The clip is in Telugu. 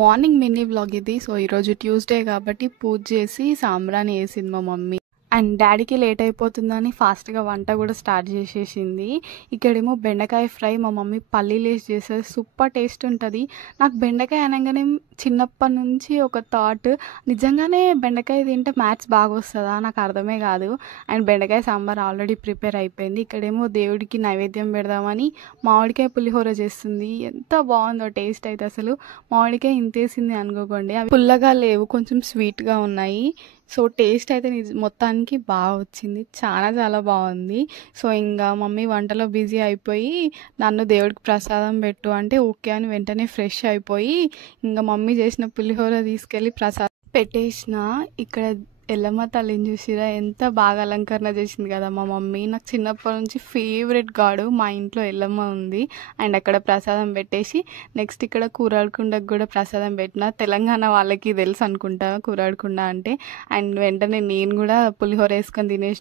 మార్నింగ్ మినీ వ్లాగ్ ఇది. సో, ఈరోజు ట్యూస్‌డే కాబట్టి పూజ చేసి సాంబ్రాణి ఏసింది మా మమ్మీ. అండ్ డ్యాడీకి లేట్ అయిపోతుందని ఫాస్ట్‌గా వంట కూడా స్టార్ట్ చేసేసింది. ఇక్కడేమో బెండకాయ ఫ్రై మా మమ్మీ పల్లీలేసి చేసేది. సూపర్ టేస్ట్ ఉంటది. నాకు బెండకాయ అనంగానే చిన్నప్పటి నుంచి ఒక థాట్, నిజంగానే బెండకాయ తింటే మ్యాథ్స్ బాగొస్తదా? నాకు అర్థమే కాదు. అండ్ బెండకాయ సాంబార్ ఆల్రెడీ ప్రిపేర్ అయిపోయింది. ఇక్కడేమో దేవుడికి నైవేద్యం పెడదామని మామిడికాయ పులిహోర చేస్తుంది. ఎంత బాగుందో టేస్ట్ అయితే అసలు. మామిడికాయ ఇంతేసింది అనుకోకండి. అవి పుల్లగా లేవు, కొంచెం స్వీట్‌గా ఉన్నాయి. సో, టేస్ట్ అయితే మొత్తానికి బాగా వచ్చింది. చాలా బాగుంది. సో, ఇంగా మమ్మీ వంటలో బిజీ అయిపోయి నన్ను దేవుడికి ప్రసాదం పెట్టు అంటే ఓకే అని వెంటనే ఫ్రెష్ అయిపోయి ఇంగా మమ్మీ చేసిన పులిహోర తీసుకెళ్ళి ప్రసాదం పెట్టేసిన. ఇక్కడ ఎల్లమ్మ తల్లిని చూసిరా ఎంత బాగా అలంకరణ చేసింది కదా మా మమ్మీ. నాకు చిన్నప్పటి నుంచి ఫేవరెట్ గాడు మా ఇంట్లో ఎల్లమ్మ ఉంది. అండ్ అక్కడ ప్రసాదం పెట్టేసి నెక్స్ట్ ఇక్కడ కూరాడకుండకు కూడా ప్రసాదం పెట్టిన. తెలంగాణ వాళ్ళకి తెలుసు అనుకుంటా కూరాడకుండ అంటే. అండ్ వెంటనే నేను కూడా పులిహోర వేసుకొని తినేసిన.